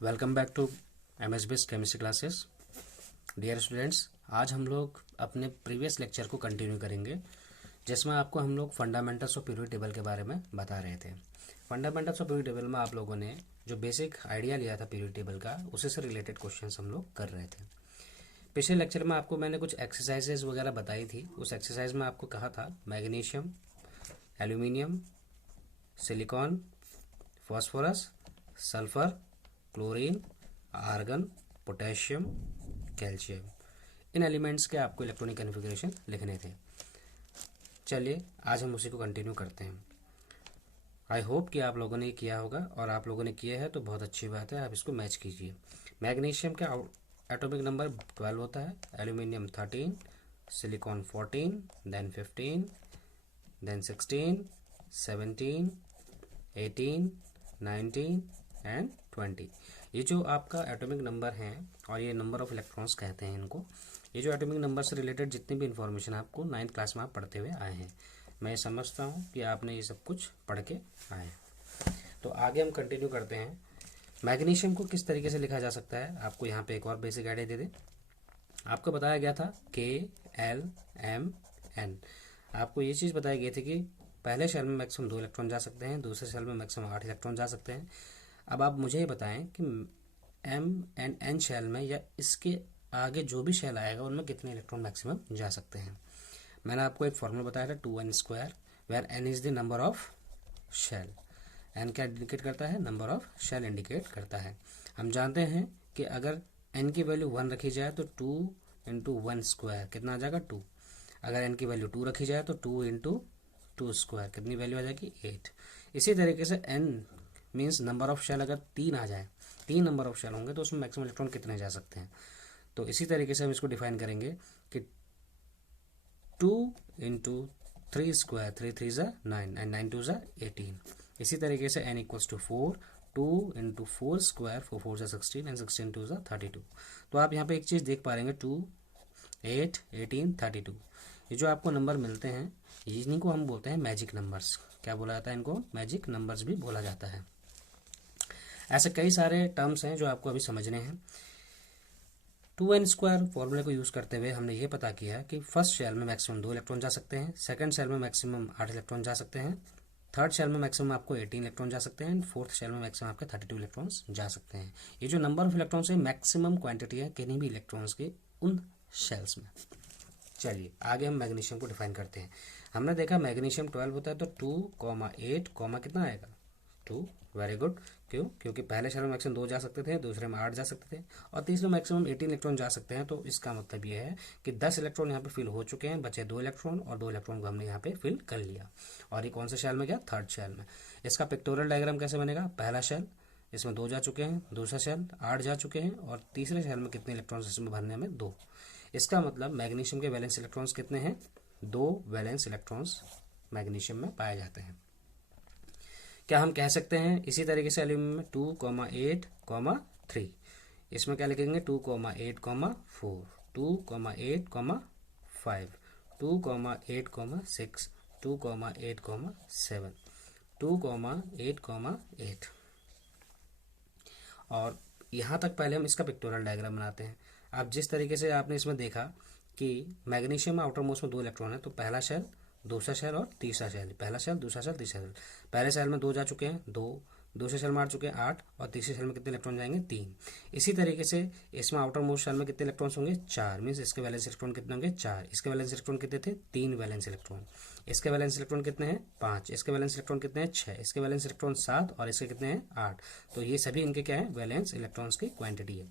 Welcome back to MSBS chemistry classes. Dear students, आज हम लोग अपने प्रीवियस लेक्चर को कंटिन्यू करेंगे, जिसमें आपको हम लोग फंडामेंटल्स ऑफ पीरियोडिक टेबल के बारे में बता रहे थे। फंडामेंटल्स ऑफ पीरियोडिक टेबल में आप लोगों ने जो बेसिक आइडिया लिया था पीरियोडिक टेबल का, उसी से रिलेटेड क्वेश्चंस हम लोग कर रहे थे। पिछले लेक्चर में आपको मैंने कुछ एक्सरसाइजेज वगैरह बताई थी। उस एक्सरसाइज में आपको कहा था magnesium, aluminium, silicon, phosphorus, sulphur, chlorine, argon, potassium, calcium, इन एलिमेंट्स के आपको इलेक्ट्रॉनिक कन्फिग्रेशन लिखने थे। चलिए आज हम उसी को कंटिन्यू करते हैं। आई होप कि आप लोगों ने किया होगा, और आप लोगों ने किया है तो बहुत अच्छी बात है। आप इसको मैच कीजिए। मैग्नीशियम का एटॉमिक नंबर 12 होता है, aluminium 13, silicon 14, then 15, then 16, 17, 18, 19 and 20। ये जो आपका एटॉमिक नंबर है, और ये नंबर ऑफ इलेक्ट्रॉन्स कहते हैं इनको। ये जो एटॉमिक नंबर से रिलेटेड जितनी भी इंफॉर्मेशन आपको 9th क्लास में आप पढ़ते हुए आए हैं, मैं समझता हूँ कि आपने ये सब कुछ पढ़ के आए हैं। तो आगे हम कंटिन्यू करते हैं। मैग्नीशियम को किस तरीके से लिखा जा सकता है, आपको यहाँ पे एक और बेसिक आइडिया दे दें। आपको बताया गया था KLMN। आपको ये चीज़ बताई गई थी कि पहले शेल में मैक्सिमम 2 इलेक्ट्रॉन जा सकते हैं, दूसरे शेल में मैक्सिमम 8 इलेक्ट्रॉन जा सकते हैं। अब आप मुझे ये बताएं कि M and N शेल में या इसके आगे जो भी शेल आएगा उनमें कितने इलेक्ट्रॉन मैक्सिमम जा सकते हैं। मैंने आपको एक फॉर्मूला बताया था 2n², where n is the number of shell. n क्या इंडिकेट करता है? नंबर ऑफ शेल इंडिकेट करता है। हम जानते हैं कि अगर n की वैल्यू 1 रखी जाए तो 2 इंटू 1² कितना आ जाएगा? 2। अगर n की वैल्यू 2 रखी जाए तो 2 इंटू 2² कितनी वैल्यू आ जाएगी? 8। इसी तरीके से n means number of shell अगर 3 आ जाए, 3 नंबर ऑफ शेल होंगे तो उसमें मैक्सिमम इलेक्ट्रॉन कितने जा सकते हैं। तो इसी तरीके से हम इसको डिफाइन करेंगे कि 2 इंटू 3², 3 3 ज़ा 9 एंड 9 2 ज़ा 18। इसी तरीके से n इक्वल्स टू 4, 2 इंटू 4², 4 4 ज़ा 16 एंड 16 2 ज़ा 32। तो आप यहाँ पे एक चीज़ देख पा रहे हैं, 2 8 18 32। ये जो आपको नंबर मिलते हैं, इन्हीं को हम बोलते हैं मैजिक नंबर्स। क्या बोला जाता है इनको? मैजिक नंबर्स भी बोला जाता है। ऐसे कई सारे टर्म्स हैं जो आपको अभी समझने हैं। 2n² फॉर्मूले को यूज़ करते हुए हमने ये पता किया कि फर्स्ट शेल में मैक्सिमम 2 इलेक्ट्रॉन जा सकते हैं, सेकंड शेल में मैक्सिमम 8 इलेक्ट्रॉन जा सकते हैं, थर्ड शेल में मैक्सिमम आपको 18 इलेक्ट्रॉन जा सकते हैं, एंड फोर्थ शेल में मैक्सिमम आपके 32 इलेक्ट्रॉन्स जा सकते हैं। ये जो नंबर ऑफ इलेक्ट्रॉन्स है मैक्सिमम क्वांटिटी है किन्हीं भी इलेक्ट्रॉन्स की उन शेल्स में। चलिए आगे हम मैग्नीशियम को डिफाइन करते हैं। हमने देखा मैग्नीशियम 12 होता है तो 2,8, कितना आएगा? 2। Very good. क्यों? क्योंकि पहले शेल में मैक्सिमम 2 जा सकते थे, दूसरे में 8 जा सकते थे, और तीसरे में मैक्सिमम 18 इलेक्ट्रॉन जा सकते हैं। तो इसका मतलब ये है कि 10 इलेक्ट्रॉन यहाँ पे फिल हो चुके हैं, बचे 2 इलेक्ट्रॉन, और 2 इलेक्ट्रॉन को हमने यहाँ पे फिल कर लिया। और ये कौन से शेल में गया? थर्ड शेल में। इसका पिक्टोरियल डायग्राम कैसे बनेगा? पहला शेल, इसमें 2 जा चुके हैं, दूसरा शेल 8 जा चुके हैं, और तीसरे शेल में कितने इलेक्ट्रॉन्स इसमें भरने में? 2। इसका मतलब मैग्नीशियम के वैलेंस इलेक्ट्रॉन्स कितने हैं? 2 वैलेंस इलेक्ट्रॉन्स मैग्नीशियम में पाए जाते हैं। क्या हम कह सकते हैं इसी तरीके से एल्यूमिनियम में 2,8, 3। इसमें क्या लिखेंगे? 2,8, 4, 2,8, 5, 2,8, 6, 2,8, 7, 2,8, 8। और यहाँ तक पहले हम इसका पिक्टोरियल डायग्राम बनाते हैं। अब जिस तरीके से आपने इसमें देखा कि मैग्नीशियम में आउटर मोस्ट में 2 इलेक्ट्रॉन है, तो पहला शेल, दूसरा शेल और तीसरा शेल, पहला शेल, दूसरा शेल, तीसरा शेल। पहले शेल में 2 जा चुके हैं, 2, दूसरे शेल में आ चुके हैं 8, और तीसरे शेल में कितने इलेक्ट्रॉन जाएंगे? 3। इसी तरीके से इसमें आउटर मोस्ट शेल में कितने इलेक्ट्रॉन्स होंगे? 4। मीन्स इसके वैलेंस इलेक्ट्रॉन कितने होंगे? 4। इसके वैलेंस इलेक्ट्रॉन कितने थे? 3 वैलेंस इलेक्ट्रॉन। इसके वैलेंस इलेक्ट्रॉन कितने हैं? 5। इसके वैलेंस इलेक्ट्रॉन कितने हैं? 6। इसके वैलेंस इलेक्ट्रॉन 7, और इसके कितने हैं? 8। तो ये सभी इनके क्या है? वैलेंस इलेक्ट्रॉन्स की क्वांटिटी है।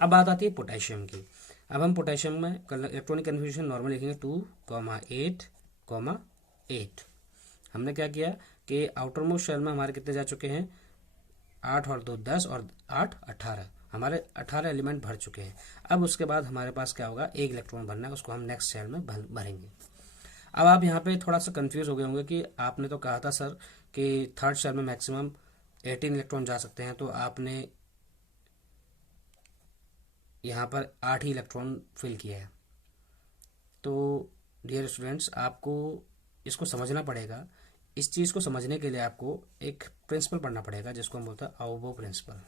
अब बात आती है पोटेशियम की। अब हम पोटेशियम में इलेक्ट्रॉनिक कन्फिग्रेशन नॉर्मल लिखेंगे 2,8, 8। हमने क्या किया कि आउटर मोस्ट शेल में हमारे कितने जा चुके हैं? 8 और 2 10, और 8 18। हमारे 18 एलिमेंट भर चुके हैं। अब उसके बाद हमारे पास क्या होगा? 1 इलेक्ट्रॉन भरना है, उसको हम नेक्स्ट शेल में भरेंगे। अब आप यहाँ पे थोड़ा सा कंफ्यूज हो गए होंगे कि आपने तो कहा था सर कि थर्ड शेल में मैक्सिमम 18 इलेक्ट्रॉन जा सकते हैं, तो आपने यहाँ पर 8 ही इलेक्ट्रॉन फिल किया है। तो डियर स्टूडेंट्स, आपको इसको समझना पड़ेगा। इस चीज़ को समझने के लिए आपको एक प्रिंसिपल पढ़ना पड़ेगा जिसको हम बोलते हैं आउबो प्रिंसिपल।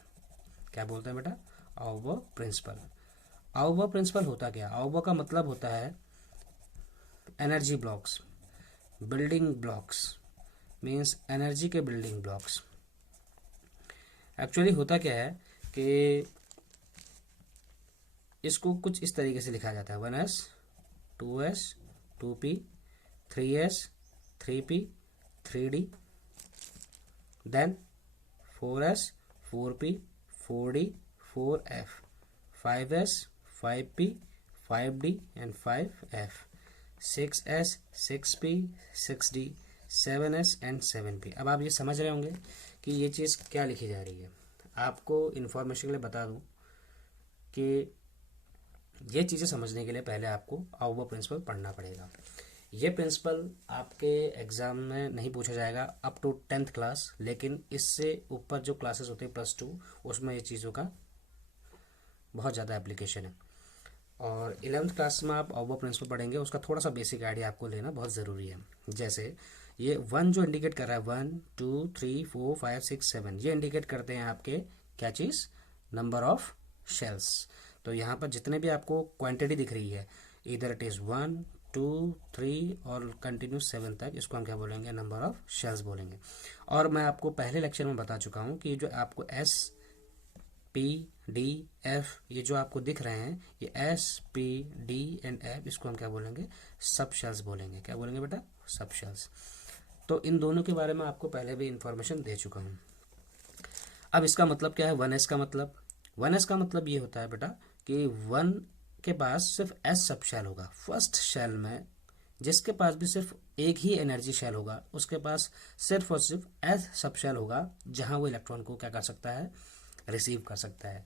क्या बोलते हैं बेटा? आउबो प्रिंसिपल। आउबो प्रिंसिपल होता क्या? आउबो का मतलब होता है energy blocks, building blocks, means energy के बिल्डिंग ब्लॉक्स। एक्चुअली होता क्या है कि इसको कुछ इस तरीके से लिखा जाता है 1s 2s 2p 3s 3p 3d, then 4s 4p 4d 4f, 5s 5p 5d and 5f, 6s 6p 6d 7s and 7p। अब आप ये समझ रहे होंगे कि ये चीज़ क्या लिखी जा रही है। आपको इन्फॉर्मेशन के लिए बता दूं कि ये चीज़ें समझने के लिए पहले आपको आउबो प्रिंसिपल पढ़ना पड़ेगा। ये प्रिंसिपल आपके एग्ज़ाम में नहीं पूछा जाएगा अप टू 10th क्लास, लेकिन इससे ऊपर जो क्लासेस होते हैं +2 उसमें ये चीज़ों का बहुत ज़्यादा एप्लीकेशन है। और 11th क्लास में आप आउबो प्रिंसिपल पढ़ेंगे, उसका थोड़ा सा बेसिक आइडिया आपको लेना बहुत ज़रूरी है। जैसे ये 1 जो इंडिकेट कर रहा है 1 2 3 4 5 6 7, ये इंडिकेट करते हैं आपके क्या चीज़? Number of shells. तो यहाँ पर जितने भी आपको क्वांटिटी दिख रही है, इधर इट इज़ 1 2 3 और कंटिन्यू 7 तक, इसको हम क्या बोलेंगे? नंबर ऑफ शेल्स बोलेंगे। और मैं आपको पहले लेक्चर में बता चुका हूँ कि जो आपको S P D F ये जो आपको दिख रहे हैं, ये S P D and F, इसको हम क्या बोलेंगे? सब शेल्स बोलेंगे। क्या बोलेंगे बेटा? सब शेल्स। तो इन दोनों के बारे में आपको पहले भी इंफॉर्मेशन दे चुका हूँ। अब इसका मतलब क्या है 1s का मतलब? 1s का मतलब ये होता है बेटा कि 1 के पास सिर्फ S सब शेल होगा। फर्स्ट शेल में जिसके पास भी सिर्फ एक ही एनर्जी शेल होगा, उसके पास सिर्फ और सिर्फ S सब शेल होगा, जहां वो इलेक्ट्रॉन को क्या कर सकता है? रिसीव कर सकता है।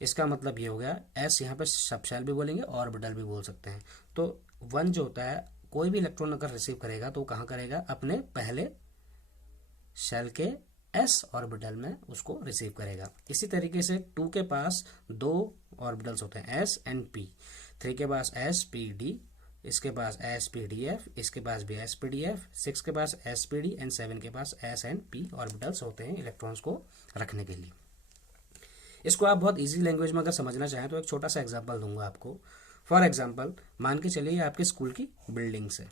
इसका मतलब ये हो गया S, यहाँ पे सब शेल भी बोलेंगे, ऑर्बिटल भी बोल सकते हैं। तो 1 जो होता है, कोई भी इलेक्ट्रॉन अगर रिसीव करेगा तो कहाँ करेगा? अपने पहले शेल के S ऑर्बिटल में उसको रिसीव करेगा। इसी तरीके से 2 के पास 2 ऑर्बिटल्स होते हैं S एंड P, 3 के पास S P D, इसके पास S P D F, इसके पास भी S P D F, 6 के पास S P D एंड 7 के पास S एंड P ऑर्बिटल्स होते हैं इलेक्ट्रॉन्स को रखने के लिए। इसको आप बहुत इजी लैंग्वेज में अगर समझना चाहें तो एक छोटा सा एग्जांपल दूंगा आपको। फॉर एग्जांपल मान के चलिए आपके स्कूल की बिल्डिंग से,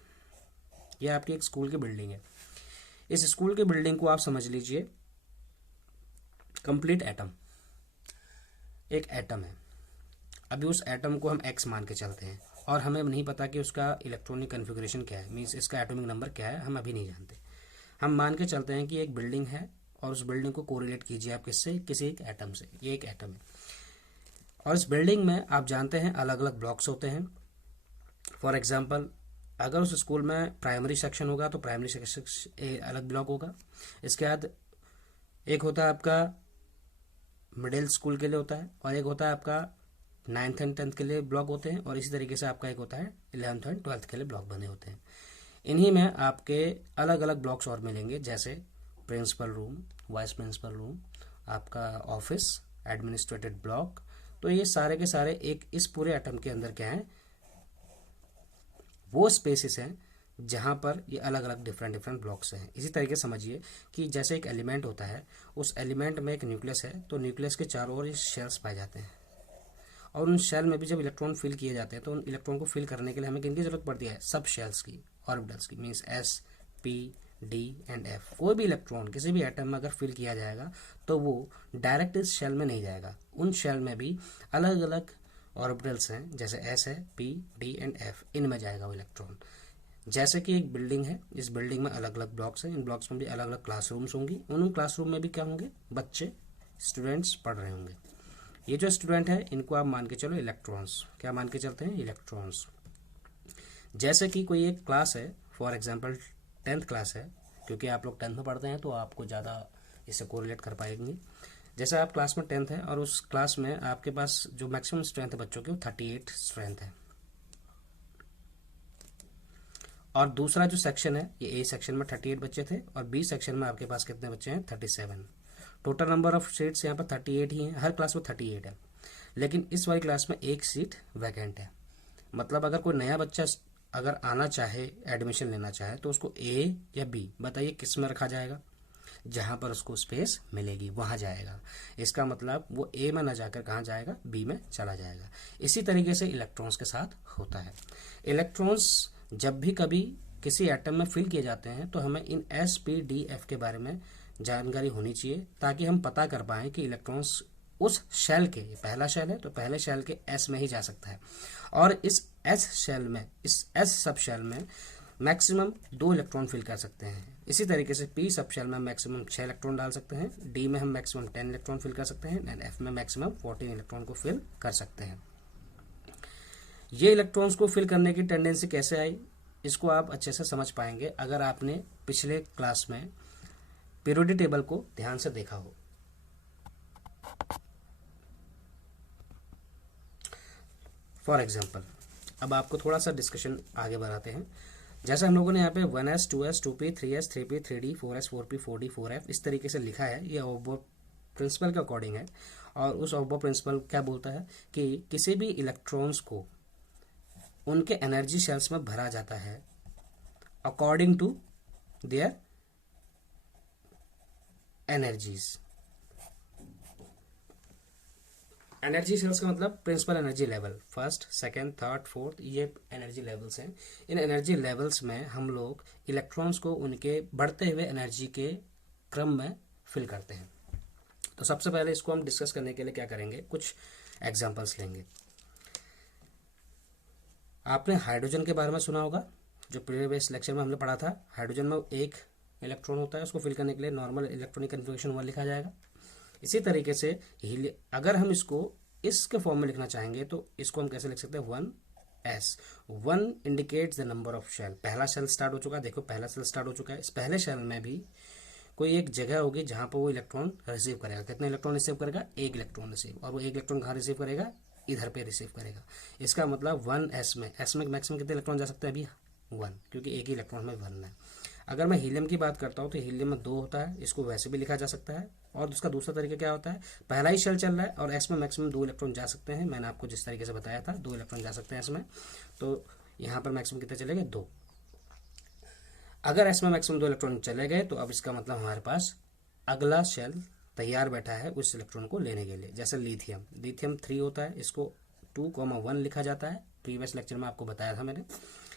ये आपकी एक स्कूल की बिल्डिंग है। इस स्कूल की बिल्डिंग को आप समझ लीजिए कंप्लीट एटम, एक एटम है। अभी उस एटम को हम X मान के चलते हैं और हमें नहीं पता कि उसका इलेक्ट्रॉनिक कन्फिग्रेशन क्या है, मीन्स इसका एटॉमिक नंबर क्या है, हम अभी नहीं जानते। हम मान के चलते हैं कि एक बिल्डिंग है और उस बिल्डिंग को कोरिलेट कीजिए आप किससे? किसी एक एटम से। ये एक एटम है और इस बिल्डिंग में आप जानते हैं अलग अलग ब्लॉक्स होते हैं। फॉर एग्जांपल अगर उस स्कूल में प्राइमरी सेक्शन होगा तो प्राइमरी सेक्शन अलग ब्लॉक होगा। इसके बाद एक होता है आपका मिडिल स्कूल के लिए होता है, और एक होता है आपका 9th एंड 10th के लिए ब्लॉक होते हैं, और इसी तरीके से आपका एक होता है 11th एंड 12th के लिए ब्लॉक बने होते हैं। इन्हीं में आपके अलग अलग ब्लॉक्स और मिलेंगे, जैसे principal room, vice principal room, आपका ऑफिस, एडमिनिस्ट्रेटिव ब्लॉक। तो ये सारे के सारे एक इस पूरे एटम के अंदर क्या है? वो स्पेसेस हैं जहाँ पर ये अलग अलग डिफरेंट डिफरेंट ब्लॉक्स हैं। इसी तरीके समझिए कि जैसे एक एलिमेंट होता है, उस एलिमेंट में एक न्यूक्लियस है, तो न्यूक्लियस के चारों ओर ये शेल्स पाए जाते हैं, और उन शेल में भी जब इलेक्ट्रॉन फिल किए जाते हैं तो उन इलेक्ट्रॉन को फिल करने के लिए हमें किनकी जरूरत पड़ती है? सब शेल्स की, ऑर्बिटल्स की, means S P D and F। कोई भी इलेक्ट्रॉन किसी भी एटम में अगर फिल किया जाएगा तो वो डायरेक्ट इस शेल में नहीं जाएगा, उन शेल में भी अलग अलग ऑर्बिटल्स हैं, जैसे S है, P D एंड F, इनमें जाएगा वो इलेक्ट्रॉन। जैसे कि एक बिल्डिंग है, इस बिल्डिंग में अलग अलग ब्लॉक्स हैं, इन ब्लॉक्स में भी अलग अलग क्लासरूम्स होंगी, उन क्लासरूम में भी क्या होंगे? बच्चे, स्टूडेंट्स पढ़ रहे होंगे। ये जो स्टूडेंट है इनको आप मान के चलो इलेक्ट्रॉन्स। क्या मान के चलते हैं? इलेक्ट्रॉन्स। जैसे कि कोई एक क्लास है, फॉर एग्जांपल 10th क्लास है, क्योंकि आप लोग 10th में पढ़ते हैं तो आपको ज़्यादा इससे कोरिलेट कर पाएंगे। जैसे आप क्लास में 10th है और उस क्लास में आपके पास जो मैक्सिमम स्ट्रेंथ है बच्चों की वो 38 स्ट्रेंथ है, और दूसरा जो सेक्शन है, ये A सेक्शन में 38 बच्चे थे और B सेक्शन में आपके पास कितने बच्चे हैं? 37। टोटल नंबर ऑफ सीट्स यहाँ पर 38 ही हैं, हर क्लास में 38 है, लेकिन इस वाली क्लास में एक सीट वैकेंट है। मतलब अगर कोई नया बच्चा अगर आना चाहे, एडमिशन लेना चाहे, तो उसको A या B, बताइए किस में रखा जाएगा? जहाँ पर उसको स्पेस मिलेगी वहाँ जाएगा। इसका मतलब वो ए में ना जाकर कहाँ जाएगा, बी में चला जाएगा। इसी तरीके से इलेक्ट्रॉन्स के साथ होता है। इलेक्ट्रॉन्स जब भी कभी किसी एटम में फिल किए जाते हैं तो हमें इन एस पी डी एफ के बारे में जानकारी होनी चाहिए, ताकि हम पता कर पाएँ कि इलेक्ट्रॉन्स उस शेल के, पहला शेल है तो पहले शेल के एस में ही जा सकता है, और इस एस शेल में, इस एस सब शेल में मैक्सिमम 2 इलेक्ट्रॉन फिल कर सकते हैं। इसी तरीके से पी सब शेल में मैक्सिमम 6 इलेक्ट्रॉन डाल सकते हैं, डी में हम मैक्सिमम 10 इलेक्ट्रॉन फिल कर सकते हैं, एंड एफ में मैक्सिमम 14 इलेक्ट्रॉन को फिल कर सकते हैं। ये इलेक्ट्रॉन्स को फिल करने की टेंडेंसी कैसे आई, इसको आप अच्छे से समझ पाएंगे अगर आपने पिछले क्लास में पीरियोडिक टेबल को ध्यान से देखा हो। फॉर एग्जाम्पल, अब आपको थोड़ा सा डिस्कशन आगे बढ़ाते हैं। जैसे हम लोगों ने यहाँ पे 1s 2s 2p 3s 3p 3d 4s 4p 4d 4f इस तरीके से लिखा है, ये ऑब्बो प्रिंसिपल के अकॉर्डिंग है। और उस ऑब्बो प्रिंसिपल क्या बोलता है कि किसी भी इलेक्ट्रॉन्स को उनके एनर्जी शेल्स में भरा जाता है according to their energies. Energy cells का मतलब principal energy level, first, second, third, fourth, ये एनर्जी लेवल्स हैं। इन एनर्जी लेवल्स में हम लोग इलेक्ट्रॉन्स को उनके बढ़ते हुए एनर्जी के क्रम में फिल करते हैं। तो सबसे पहले इसको हम डिस्कस करने के लिए क्या करेंगे, कुछ एग्जांपल्स लेंगे। आपने हाइड्रोजन के बारे में सुना होगा, जो प्रीवियस लेक्चर में हमने पढ़ा था। हाइड्रोजन में एक इलेक्ट्रॉन होता है, उसको फिल करने के लिए नॉर्मल इलेक्ट्रॉनिक कन्फिगरेशन 1 लिखा जाएगा। इसी तरीके से अगर हम इसको इसके फॉर्म में लिखना चाहेंगे तो इसको हम कैसे लिख सकते हैं, 1s। 1 indicates the number of shell. पहला शेल स्टार्ट हो चुका है, देखो पहला शेल स्टार्ट हो चुका है। इस पहले शेल में भी कोई एक जगह होगी जहां पर वो इलेक्ट्रॉन रिसीव करेगा। कितने इलेक्ट्रॉन रिसीव करेगा, 1 इलेक्ट्रॉन रिसीव। और वो 1 इलेक्ट्रॉन कहाँ रिसीव करेगा, इधर पे रिसीव करेगा। इसका मतलब 1s में, एस में मैक्सिमम कितने इलेक्ट्रॉन जा सकते हैं, अभी 1, क्योंकि एक ही इलेक्ट्रॉन में 1 है। अगर मैं हीलियम की बात करता हूँ तो हीलियम में 2 होता है, इसको वैसे भी लिखा जा सकता है। और उसका दूसरा तरीका क्या होता है, पहला ही शेल चल रहा है और एस में मैक्सिमम 2 इलेक्ट्रॉन जा सकते हैं। मैंने आपको जिस तरीके से बताया था 2 इलेक्ट्रॉन जा सकते हैं एस में, तो यहाँ पर मैक्सिमम कितने चले गए, 2। अगर एस में मैक्सिमम 2 इलेक्ट्रॉन चले गए तो अब इसका मतलब हमारे पास अगला शेल तैयार बैठा है उस इलेक्ट्रॉन को लेने के लिए। जैसे लिथियम 3 होता है, इसको 2,1 लिखा जाता है, प्रीवियस लेक्चर में आपको बताया था मैंने।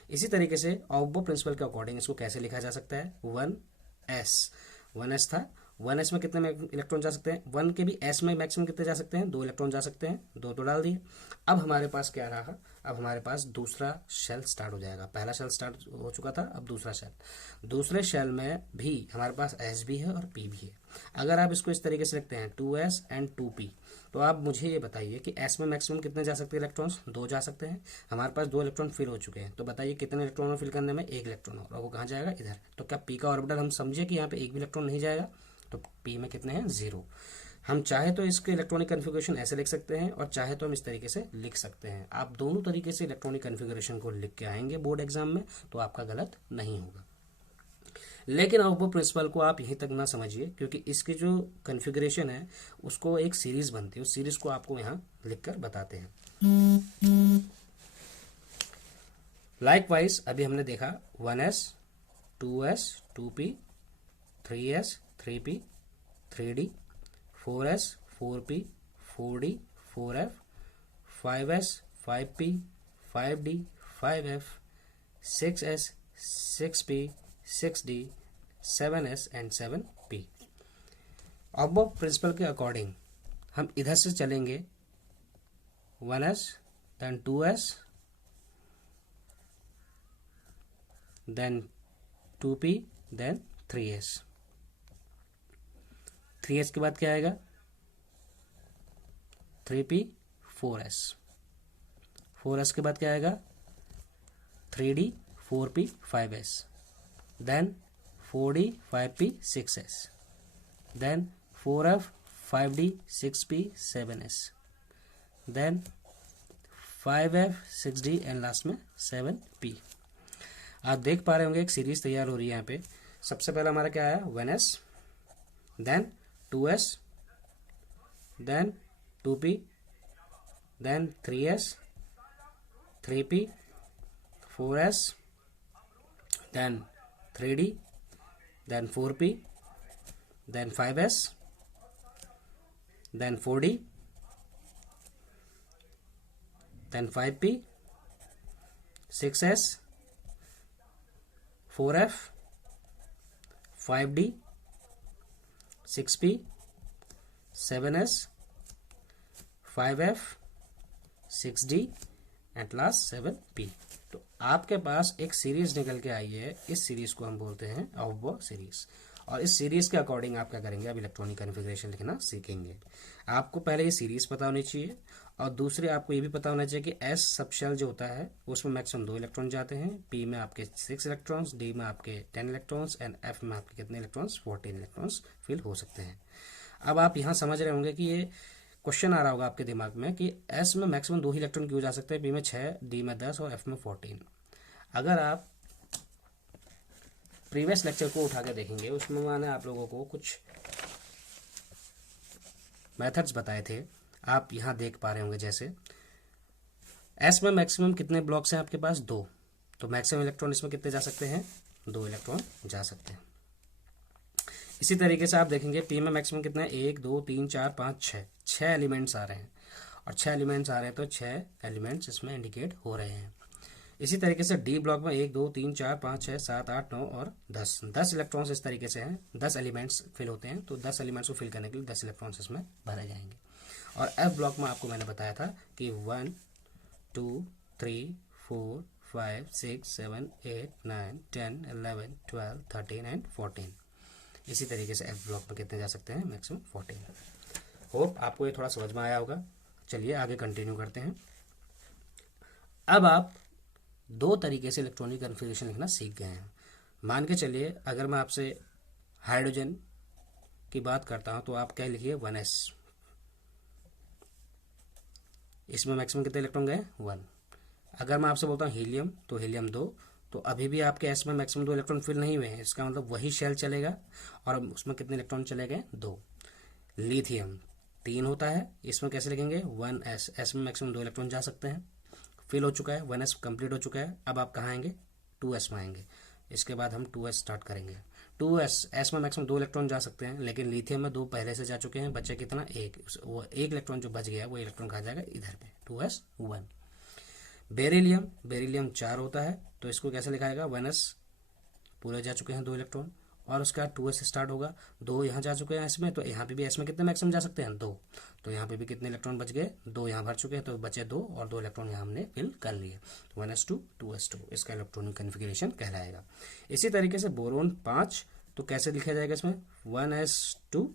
इसी तरीके से ऑब्बो प्रिंसिपल के अकॉर्डिंग इसको कैसे लिखा जा सकता है, 1s था, 1s में कितने इलेक्ट्रॉन जा सकते हैं, 1 के भी s में मैक्सिमम कितने जा सकते हैं, 2 इलेक्ट्रॉन जा सकते हैं, 2 तो डाल दिए। अब हमारे पास क्या रहा, अब हमारे पास दूसरा शेल स्टार्ट हो जाएगा। पहला शेल स्टार्ट हो चुका था, अब दूसरा शेल। दूसरे शेल में भी हमारे पास s भी है और p भी है। अगर आप इसको इस तरीके से लिखते हैं 2s एंड 2p, तो आप मुझे ये बताइए कि s में मैक्सिमम कितने जा सकते हैं इलेक्ट्रॉन्स, 2 जा सकते हैं। हमारे पास 2 इलेक्ट्रॉन फिल हो चुके हैं, तो बताइए कितने इलेक्ट्रॉन में फिल करने में, 1 इलेक्ट्रॉन और वो कहाँ जाएगा, इधर। तो क्या p का ऑर्बिटल हम समझे कि यहाँ पे एक भी इलेक्ट्रॉन नहीं जाएगा, तो p में कितने हैं, 0। हम चाहे तो इसके इलेक्ट्रॉनिक कन्फिगरेशन ऐसे लिख सकते हैं और चाहे तो हम इस तरीके से लिख सकते हैं। आप दोनों तरीके से इलेक्ट्रॉनिक कन्फिगरेशन को लिख के आएंगे बोर्ड एग्जाम में तो आपका गलत नहीं होगा। लेकिन ऑब्बो प्रिंसिपल को आप यहीं तक ना समझिए, क्योंकि इसकी जो कन्फिगरेशन है उसको एक सीरीज बनती है, उस सीरीज को आपको यहाँ लिखकर बताते हैं। लाइकवाइज अभी हमने देखा 1s 2s 2p 3s 3p 3d 4s 4p 4d 4f 5s 5p 5d 5f 6s 6p 6d 7s and 7p। Aufbau principle के अकॉर्डिंग हम इधर से चलेंगे 1s then 2s then 2p then 3s। 3s के बाद क्या आएगा, 3p 4s। 4s के बाद क्या आएगा, 3d 4p 5s then 4d 5p 6s then 4f 5d 6p 7s then 5f 6d and last में 7p। आप देख पा रहे होंगे एक सीरीज तैयार हो रही है यहाँ पे। सबसे पहला हमारा क्या आया, 1s then 2s then 2p then 3s 3p 4s then 3d then 4p then 5s, then 4d, then 5p, 6s, 4f, 5d, 6p, 7s, 5f, 6d at last 7p। तो आपके पास एक सीरीज निकल के आई है, इस सीरीज को हम बोलते हैं ऑफबो सीरीज। और इस सीरीज के अकॉर्डिंग आप क्या करेंगे, अब इलेक्ट्रॉनिक कॉन्फ़िगरेशन लिखना सीखेंगे। आपको पहले ये सीरीज पता होनी चाहिए, और दूसरे आपको ये भी पता होना चाहिए कि एस सब शेल जो होता है उसमें मैक्सिमम 2 इलेक्ट्रॉन जाते हैं, पी में आपके 6 इलेक्ट्रॉन्स, डी में आपके 10 इलेक्ट्रॉन्स एंड एफ में आपके कितने इलेक्ट्रॉन्स, 14 इलेक्ट्रॉन्स फिल हो सकते हैं। अब आप यहाँ समझ रहे होंगे कि ये क्वेश्चन आ रहा होगा आपके दिमाग में कि एस में मैक्सिमम 2 ही इलेक्ट्रॉन क्यों जा सकते हैं, पी में 6, डी में 10 और एफ में 14। अगर आप प्रीवियस लेक्चर को उठा के देखेंगे, उसमें मैंने आप लोगों को कुछ मेथड्स बताए थे, आप यहाँ देख पा रहे होंगे। जैसे एस में मैक्सिमम कितने ब्लॉक्स हैं आपके पास, 2, तो मैक्सिमम इलेक्ट्रॉन इसमें कितने जा सकते हैं, 2 इलेक्ट्रॉन जा सकते हैं। इसी तरीके से आप देखेंगे पी में मैक्सिमम कितना है, 1 2 3 4 5 6 एलिमेंट्स आ रहे हैं, और 6 एलिमेंट्स आ रहे हैं तो 6 एलिमेंट्स इसमें इंडिकेट हो रहे हैं। इसी तरीके से डी ब्लॉक में 1 2 3 4 5 6 7 8 9 और 10 इलेक्ट्रॉन्स इस तरीके से हैं, 10 एलिमेंट्स फिल होते हैं, तो 10 एलिमेंट्स को फिल करने के लिए 10 इलेक्ट्रॉन्स इसमें भरे जाएंगे। और एफ ब्लॉक में आपको मैंने बताया था कि 1 2 3 4 5 6 7 8 9 10 11 12 13 एंड 14। इसी तरीके से एफ ब्लॉक में कितने जा सकते हैं, मैक्सिमम 14। होप आपको ये थोड़ा समझ में आया होगा। चलिए आगे कंटिन्यू करते हैं। अब आप 2 तरीके से इलेक्ट्रॉनिक कॉन्फ़िगरेशन लिखना सीख गए हैं। मान के चलिए अगर मैं आपसे हाइड्रोजन की बात करता हूं तो आप क्या लिखिए, 1s। इसमें मैक्सिमम कितने इलेक्ट्रॉन गए, 1। अगर मैं आपसे बोलता हूँ हीलियम, तो हीलियम 2, तो अभी भी आपके एस में मैक्सिमम 2 इलेक्ट्रॉन फिल नहीं हुए हैं, इसका मतलब वही शेल चलेगा और उसमें कितने इलेक्ट्रॉन चले गए, 2। लिथियम 3 होता है, इसमें कैसे लिखेंगे, 1s, एस में मैक्सिमम 2 इलेक्ट्रॉन जा सकते हैं, फिल हो चुका है, 1s कंप्लीट हो चुका है। अब आप कहाँ आएंगे, 2s में आएंगे। इसके बाद हम 2s स्टार्ट करेंगे। 2s, एस में मैक्सिमम 2 इलेक्ट्रॉन जा सकते हैं, लेकिन लिथियम में 2 पहले से जा चुके हैं, बचे कितना, 1। वो 1 इलेक्ट्रॉन जो बच गया वो इलेक्ट्रॉन कहा जाएगा इधर पे, 2s 1। बेरिलियम 4 होता है, तो इसको कैसे लिखाएगा, 1s पूरे जा चुके हैं 2 इलेक्ट्रॉन, और उसके बाद 2s स्टार्ट होगा, 2 यहाँ जा चुके हैं इसमें, तो यहाँ पे भी एस में कितने मैक्सिमम जा सकते हैं, 2, तो यहाँ पे भी कितने इलेक्ट्रॉन बच गए, 2 यहाँ भर चुके हैं, तो बचे 2 और 2 इलेक्ट्रॉन यहाँ हमने फिल कर लिए, 1s2 2s2, इसका इलेक्ट्रॉनिक कॉन्फ़िगरेशन कहलाएगा। इसी तरीके से बोरोन 5, तो कैसे लिखा जाएगा इसमें, 1s2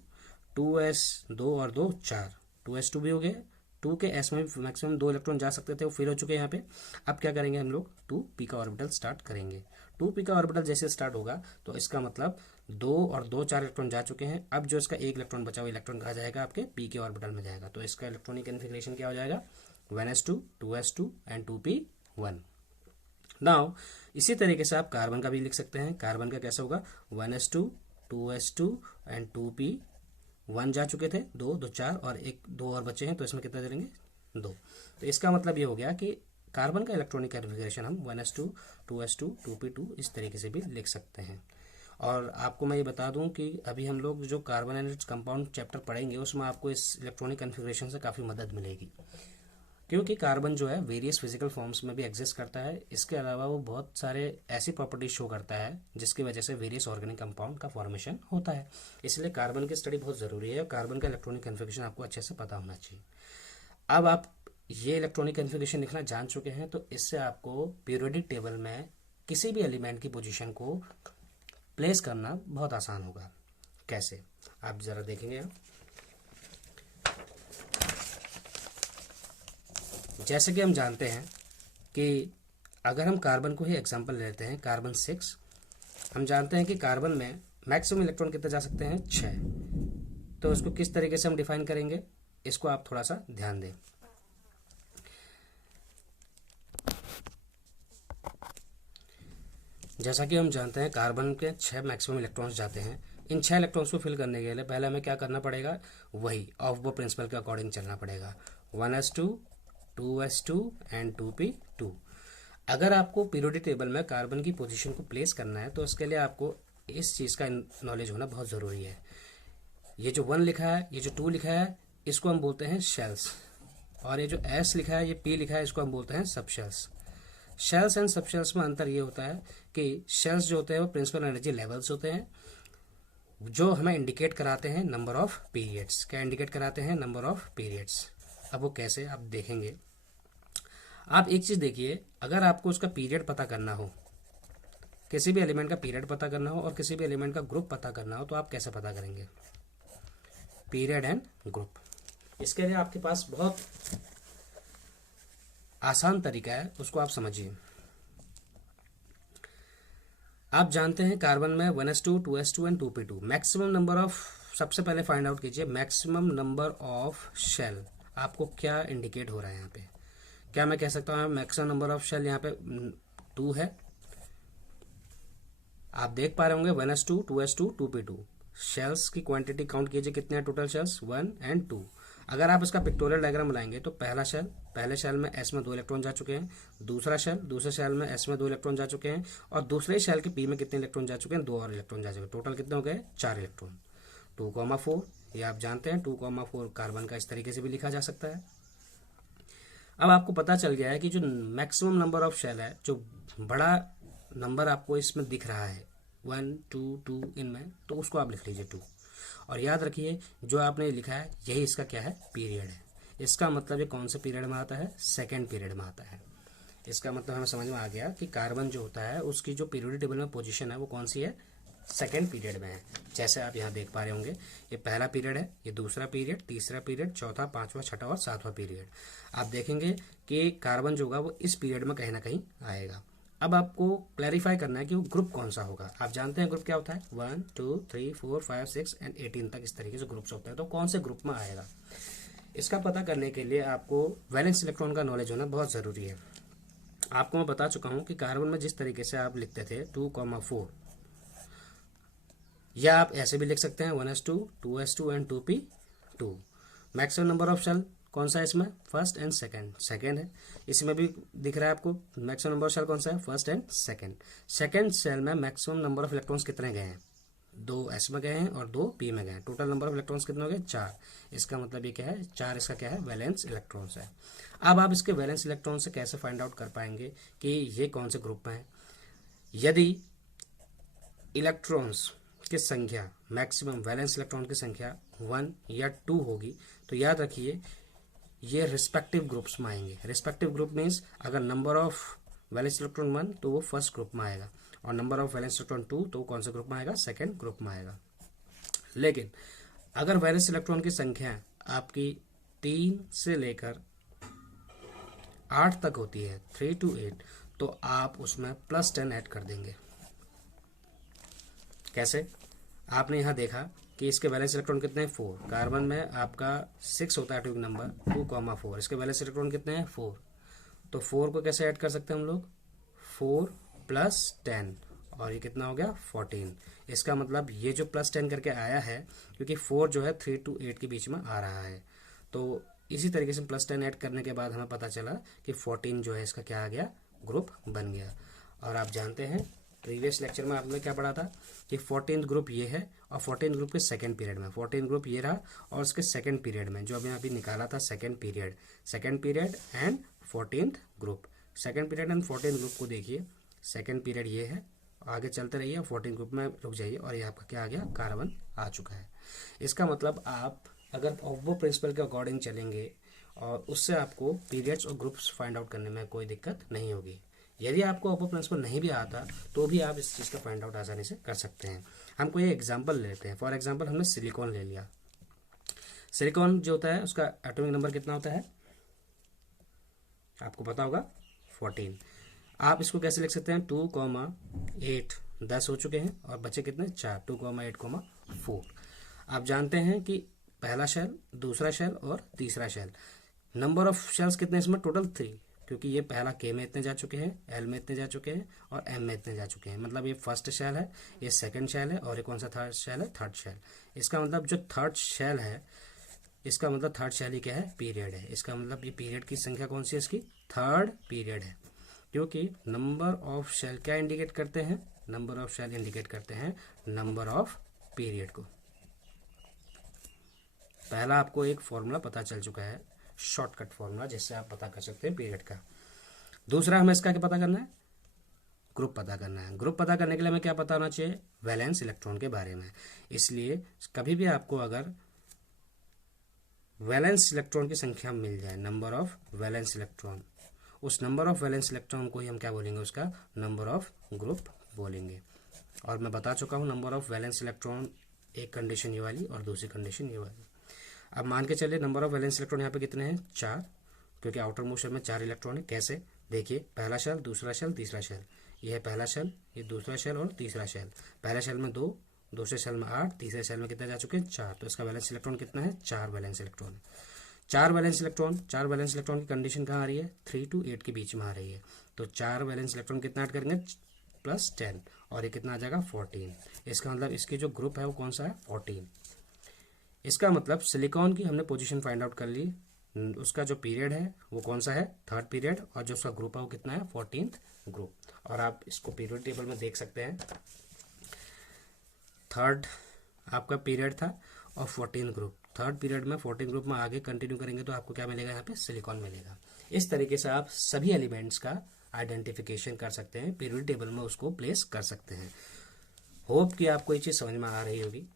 2s2 और 2 4, 2s2 भी हो गए, 2 के एस में मैक्सिमम 2 इलेक्ट्रॉन जा सकते थे, वो फिल हो चुके हैं यहाँ पे। अब क्या करेंगे हम लोग, 2p का ऑर्बिटल स्टार्ट करेंगे। 2p का ऑर्बिटल जैसे स्टार्ट होगा तो इसका मतलब 2 और 2 4 इलेक्ट्रॉन जा चुके हैं। अब जो इसका 1 इलेक्ट्रॉन बचा हुआ इलेक्ट्रॉन कहा जाएगा आपके p के ऑर्बिटल में जाएगा, तो इसका इलेक्ट्रॉनिक कॉन्फ़िगरेशन क्या हो जाएगा, 1s2 2s2 and 2p 1। Now इसी तरीके से आप कार्बन का भी लिख सकते हैं। कार्बन का कैसे होगा, 1s2 2s2 एंड 2p 1 जा चुके थे, 2 2 4 और 1 2 और बचे हैं, तो इसमें कितना देंगे, 2। तो इसका मतलब ये हो गया कि कार्बन का इलेक्ट्रॉनिक कॉन्फ़िगरेशन हम 1s2 2s2 2p2 इस तरीके से भी लिख सकते हैं। और आपको मैं ये बता दूं कि अभी हम लोग जो carbon and its compound chapter पढ़ेंगे उसमें आपको इस इलेक्ट्रॉनिक कॉन्फ़िगरेशन से काफ़ी मदद मिलेगी, क्योंकि कार्बन जो है वेरियस फिजिकल फॉर्म्स में भी एग्जिस्ट करता है। इसके अलावा वो बहुत सारे ऐसी प्रॉपर्टीज शो करता है जिसकी वजह से वेरियस ऑर्गेनिक कंपाउंड का फॉर्मेशन होता है। इसलिए कार्बन की स्टडी बहुत ज़रूरी है और कार्बन का इलेक्ट्रॉनिक कॉन्फ़िगरेशन आपको अच्छे से पता होना चाहिए। अब आप ये इलेक्ट्रॉनिक कॉन्फ़िगरेशन लिखना जान चुके हैं, तो इससे आपको पीरियोडिक टेबल में किसी भी एलिमेंट की पोजीशन को प्लेस करना बहुत आसान होगा। कैसे, आप ज़रा देखेंगे। जैसे कि हम जानते हैं कि अगर हम कार्बन को ही एग्जांपल लेते हैं, कार्बन 6, हम जानते हैं कि कार्बन में मैक्सिमम इलेक्ट्रॉन कितने जा सकते हैं, 6। तो उसको किस तरीके से हम डिफाइन करेंगे, इसको आप थोड़ा सा ध्यान दें। जैसा कि हम जानते हैं कार्बन के 6 मैक्सिमम इलेक्ट्रॉन्स जाते हैं। इन 6 इलेक्ट्रॉन्स को फिल करने के लिए पहले हमें क्या करना पड़ेगा, वही ऑफ-बो प्रिंसिपल के अकॉर्डिंग चलना पड़ेगा, 1s2 2s2 एंड 2p2। अगर आपको पीरियोडिक टेबल में कार्बन की पोजीशन को प्लेस करना है तो उसके लिए आपको इस चीज़ का नॉलेज होना बहुत ज़रूरी है। ये जो 1 लिखा है, ये जो 2 लिखा है, इसको हम बोलते हैं शेल्स, और ये जो S लिखा है, ये P लिखा है, इसको हम बोलते हैं सब शेल्स। शेल्स एंड सब शेल्स में अंतर ये होता है कि शेल्स जो होते हैं वो प्रिंसिपल एनर्जी लेवल्स होते हैं, जो हमें इंडिकेट कराते हैं नंबर ऑफ पीरियड्स। क्या इंडिकेट कराते हैं? Number of periods. अब वो कैसे, आप देखेंगे। आप एक चीज देखिए, अगर आपको उसका पीरियड पता करना हो, किसी भी एलिमेंट का पीरियड पता करना हो और किसी भी एलिमेंट का ग्रुप पता करना हो, तो आप कैसे पता करेंगे? Period and group. इसके लिए आपके पास बहुत आसान तरीका है, उसको आप समझिए। आप जानते हैं कार्बन में 1s2, 2s2 and 2p2 maximum number of, सबसे पहले फाइंड आउट कीजिए मैक्सिमम नंबर ऑफ शेल आपको क्या इंडिकेट हो रहा है यहाँ पे। क्या मैं कह सकता हूँ मैक्सिमम नंबर ऑफ शेल यहाँ पे 2 है? आप देख पा रहे होंगे 1s2, 2s2, 2p2 शेल्स की क्वांटिटी काउंट कीजिए, कितने हैं टोटल शेल्स? 1 एंड 2। अगर आप इसका पिक्टोरियल डायग्राम बनाएंगे तो पहला शेल, पहले शेल में S में 2 इलेक्ट्रॉन जा चुके हैं, दूसरा शेल, दूसरे शेल में S में 2 इलेक्ट्रॉन जा चुके हैं, और दूसरे शेल के P में कितने इलेक्ट्रॉन जा चुके हैं? 2 और इलेक्ट्रॉन जा चुके हैं। टोटल कितने हो गए? 4 इलेक्ट्रॉन। 2,4 ये आप जानते हैं, 2,4 कार्बन का इस तरीके से भी लिखा जा सकता है। अब आपको पता चल गया है कि जो मैक्सिमम नंबर ऑफ शेल है, जो बड़ा नंबर आपको इसमें दिख रहा है 1, 2, 2 इनमें, तो उसको आप लिख लीजिए 2। और याद रखिए जो आपने लिखा है यही इसका क्या है? पीरियड है। इसका मतलब ये कौन से पीरियड में आता है? सेकेंड पीरियड में आता है। इसका मतलब हमें समझ में आ गया कि कार्बन जो होता है उसकी जो पीरियोडिक टेबल में पोजीशन है वो कौन सी है? सेकेंड पीरियड में है। जैसे आप यहाँ देख पा रहे होंगे, ये पहला पीरियड है, ये दूसरा पीरियड, तीसरा पीरियड, चौथा, पांचवा, छठा और सातवां पीरियड। आप देखेंगे कि कार्बन जो होगा वो इस पीरियड में कहीं ना कहीं आएगा। अब आपको क्लैरिफाई करना है कि वो ग्रुप कौन सा होगा। आप जानते हैं ग्रुप क्या होता है? 1, 2, 3, 4, 5, 6 एंड 18 तक इस तरीके से ग्रुप्स होते हैं। तो कौन से ग्रुप में आएगा, इसका पता करने के लिए आपको वैलेंस इलेक्ट्रॉन का नॉलेज होना बहुत ज़रूरी है। आपको मैं बता चुका हूं कि कार्बन में जिस तरीके से आप लिखते थे 2,4, या आप ऐसे भी लिख सकते हैं 1s2, 2s2 and 2p2। Maximum number of shell कौन सा है इसमें? First and second. सेकंड है, इसमें भी दिख रहा है आपको मैक्सिमम नंबर ऑफ शेल कौन सा है? First and second. Second shell में मैक्सिमम नंबर ऑफ इलेक्ट्रॉन्स कितने गए हैं? 2 S में गए हैं और 2 P में गए हैं। टोटल नंबर ऑफ इलेक्ट्रॉन्स कितने हो गए? 4। इसका मतलब ये क्या है? 4 इसका क्या है? वैलेंस इलेक्ट्रॉन्स है। अब आप इसके वैलेंस इलेक्ट्रॉन से कैसे फाइंड आउट कर पाएंगे कि ये कौन से ग्रुप में है? यदि इलेक्ट्रॉन्स की संख्या, मैक्सिमम वैलेंस इलेक्ट्रॉन की संख्या 1 या 2 होगी, तो याद रखिए ये रिस्पेक्टिव ग्रुप्स में आएंगे। रिस्पेक्टिव ग्रुप मीन्स अगर नंबर ऑफ वैलेंस इलेक्ट्रॉन 1 तो वो फर्स्ट ग्रुप में आएगा, और नंबर ऑफ वैलेंस इलेक्ट्रॉन 2 तो कौन से ग्रुप में आएगा? सेकेंड ग्रुप में आएगा। लेकिन अगर वैलेंस इलेक्ट्रॉन की संख्या आपकी 3 से लेकर 8 तक होती है, 3 to 8, तो आप उसमें +10 ऐड कर देंगे। कैसे? आपने यहाँ देखा कि इसके वैलेंस इलेक्ट्रॉन कितने हैं? 4। कार्बन में आपका 6 होता है एटॉमिक नंबर, 2,4। इसके वैलेंस इलेक्ट्रॉन कितने हैं? 4। तो 4 को कैसे ऐड कर सकते हैं हम लोग? 4 + 10, और ये कितना हो गया? 14। इसका मतलब ये जो +10 करके आया है, क्योंकि 4 जो है 3 to 8 के बीच में आ रहा है, तो इसी तरीके से +10 ऐड करने के बाद हमें पता चला कि 14 जो है इसका क्या आ गया? ग्रुप बन गया। और आप जानते हैं प्रीवियस लेक्चर में आपने क्या पढ़ा था कि 14th ग्रुप ये है, और 14th ग्रुप के सेकंड पीरियड में 14th ग्रुप ये रहा, और उसके सेकंड पीरियड में जो अभी निकाला था second period and 14th group. Second period and 14th group को देखिए, सेकंड पीरियड ये है, आगे चलते रहिए, 14th ग्रुप में रुक जाइए, और ये आपका क्या आ गया? कार्बन आ चुका है। इसका मतलब आप अगर ऑब्बो प्रिंसिपल के अकॉर्डिंग चलेंगे और उससे आपको पीरियड्स और ग्रुप्स फाइंड आउट करने में कोई दिक्कत नहीं होगी। यदि आपको ऑब्बो प्रिंसिपल नहीं भी आता तो भी आप इस चीज़ का फाइंड आउट आसानी से कर सकते हैं। हम कोई एग्जांपल लेते हैं। फॉर एग्जांपल हमने सिलिकॉन ले लिया। सिलिकॉन जो होता है उसका एटॉमिक नंबर कितना होता है? आपको पता होगा, 14। आप इसको कैसे लिख सकते हैं? 2,8, 10 हो चुके हैं और बचे कितने? 4, 2,8, 4। आप जानते हैं कि पहला शेल, दूसरा शेल और तीसरा शेल, नंबर ऑफ शेल्स कितने इसमें? टोटल 3, क्योंकि ये पहला के में इतने जा चुके हैं, एल में इतने जा चुके हैं और एम में इतने जा चुके हैं। मतलब ये फर्स्ट शेल है, ये सेकंड शेल है, और ये कौन सा थर्ड शेल है? Third shell. इसका मतलब जो थर्ड शेल है, इसका मतलब थर्ड शेल ही क्या है? पीरियड है। इसका मतलब ये पीरियड की संख्या कौन सी है? इसकी थर्ड पीरियड है, क्योंकि नंबर ऑफ शेल क्या इंडिकेट करते हैं? नंबर ऑफ शेल इंडिकेट करते हैं नंबर ऑफ पीरियड को। पहला आपको एक फॉर्मूला पता चल चुका है, शॉर्टकट फॉर्मूला, जिससे आप पता कर सकते हैं पीरियड का। दूसरा हमें इसका क्या पता करना है, ग्रुप पता करना है। ग्रुप पता करने के लिए हमें क्या पता होना चाहिए, वैलेंस इलेक्ट्रॉन के बारे में। इसलिए कभी भी आपको अगर वैलेंस इलेक्ट्रॉन की संख्या मिल जाए, नंबर ऑफ वैलेंस इलेक्ट्रॉन, उस नंबर ऑफ वैलेंस इलेक्ट्रॉन को ही हम क्या बोलेंगे, उसका नंबर ऑफ ग्रुप बोलेंगे। और मैं बता चुका हूँ नंबर ऑफ वैलेंस इलेक्ट्रॉन, एक कंडीशन ये वाली और दूसरी कंडीशन ये वाली। अब मान के चलिए नंबर ऑफ वैलेंस इलेक्ट्रॉन यहाँ पे कितने हैं, 4, क्योंकि आउटर मोस्ट शेल में 4 इलेक्ट्रॉन है। कैसे, देखिए, पहला शेल, दूसरा शेल, तीसरा शेल, ये है पहला शेल, ये दूसरा शेल और तीसरा शेल। पहले शेल में 2, दूसरे शेल में 8, तीसरे शेल में कितने जा चुके हैं, 4। तो इसका वैलेंस इलेक्ट्रॉन कितना है, 4 वैलेंस इलेक्ट्रॉन। 4 वैलेंस इलेक्ट्रॉन की कंडीशन कहाँ आ रही है, 3 to 8 के बीच में आ रही है। तो 4 वैलेंस इलेक्ट्रॉन कितना ऐड करेंगे, +10, और ये कितना आ जाएगा, 14। इसका मतलब इसकी जो ग्रुप है वो कौन सा है, 14। इसका मतलब सिलिकॉन की हमने पोजीशन फाइंड आउट कर ली, उसका जो पीरियड है वो कौन सा है, 3rd पीरियड, और जो उसका ग्रुप है वो कितना है, 14th ग्रुप। और आप इसको पीरियड टेबल में देख सकते हैं, 3rd आपका पीरियड था और 14 ग्रुप। 3rd पीरियड में 14 ग्रुप में आगे कंटिन्यू करेंगे तो आपको क्या मिलेगा, यहाँ पे सिलिकॉन मिलेगा। इस तरीके से आप सभी एलिमेंट्स का आइडेंटिफिकेशन कर सकते हैं, पीरियड टेबल में उसको प्लेस कर सकते हैं। होप कि आपको ये चीज़ समझ में आ रही होगी।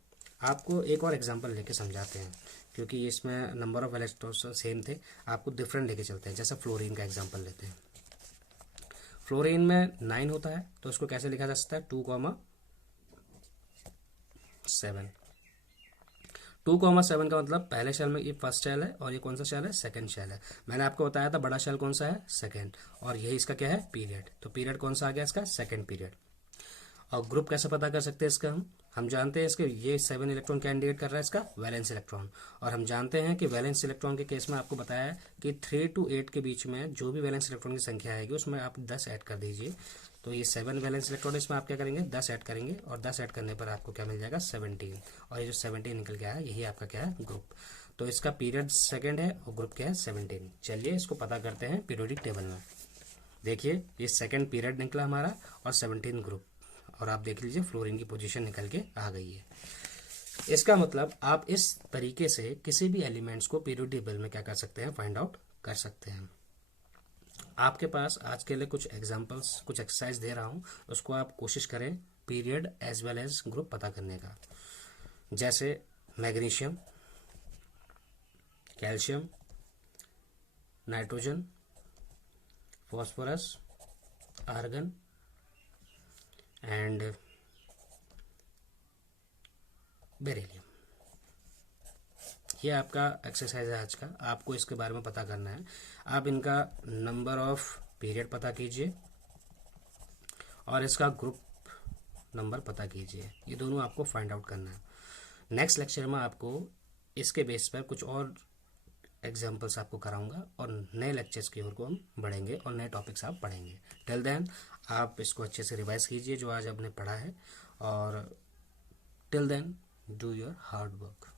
आपको एक और एग्जांपल लेके समझाते हैं, क्योंकि इसमें नंबर ऑफ इलेक्ट्रॉन सेम थे, आपको डिफरेंट लेके चलते हैं। जैसे फ्लोरीन का एग्जांपल लेते हैं। फ्लोरीन में 9 होता है, तो उसको कैसे लिखा जा सकता है, 2,7। 2,7 का मतलब पहले शेल में ये फर्स्ट शेल है और ये कौन सा शेल है, सेकंड शेल है। मैंने आपको बताया था बड़ा शेल कौन सा है, सेकंड, और यही इसका क्या है, पीरियड। तो पीरियड कौन सा आ गया इसका, सेकंड पीरियड। और ग्रुप कैसे पता कर सकते हैं इसका, हम जानते हैं इसके ये 7 इलेक्ट्रॉन क्या इंडिकेट कर रहा है, इसका वैलेंस इलेक्ट्रॉन। और हम जानते हैं कि वैलेंस इलेक्ट्रॉन के केस में आपको बताया है कि 3 to 8 के बीच में जो भी वैलेंस इलेक्ट्रॉन की संख्या आएगी उसमें आप 10 ऐड कर दीजिए। तो ये 7 वैलेंस इलेक्ट्रॉन, इसमें आप क्या करेंगे, 10 ऐड करेंगे, और 10 ऐड करने पर आपको क्या मिल जाएगा, 17। और ये जो 17 निकल के आया यही आपका क्या है, ग्रुप। तो इसका पीरियड सेकेंड है और ग्रुप क्या है, 17। चलिए इसको पता करते हैं पीरियोडिक टेबल में। देखिए ये सेकेंड पीरियड निकला हमारा और 17 ग्रुप, और आप देख लीजिए फ्लोरीन की पोजीशन निकल के आ गई है। इसका मतलब आप इस तरीके से किसी भी एलिमेंट्स को पीरियड टेबल में क्या कर सकते हैं, फाइंड आउट कर सकते हैं। आपके पास आज के लिए कुछ एग्जांपल्स, कुछ एक्सरसाइज दे रहा हूं, उसको आप कोशिश करें period as well as group पता करने का। जैसे magnesium, calcium, nitrogen, phosphorus, argon and beryllium. ये आपका एक्सरसाइज है आज का, आपको इसके बारे में पता करना है। आप इनका नंबर ऑफ पीरियड पता कीजिए और इसका ग्रुप नंबर पता कीजिए, ये दोनों आपको फाइंड आउट करना है। नेक्स्ट लेक्चर में आपको इसके बेस पर कुछ और एग्जाम्पल्स आपको कराऊंगा और नए लेक्चर्स की ओर को हम बढ़ेंगे और नए टॉपिक्स आप पढ़ेंगे। टिल देन आप इसको अच्छे से रिवाइज कीजिए जो आज आपने पढ़ा है, और till then do your hard work.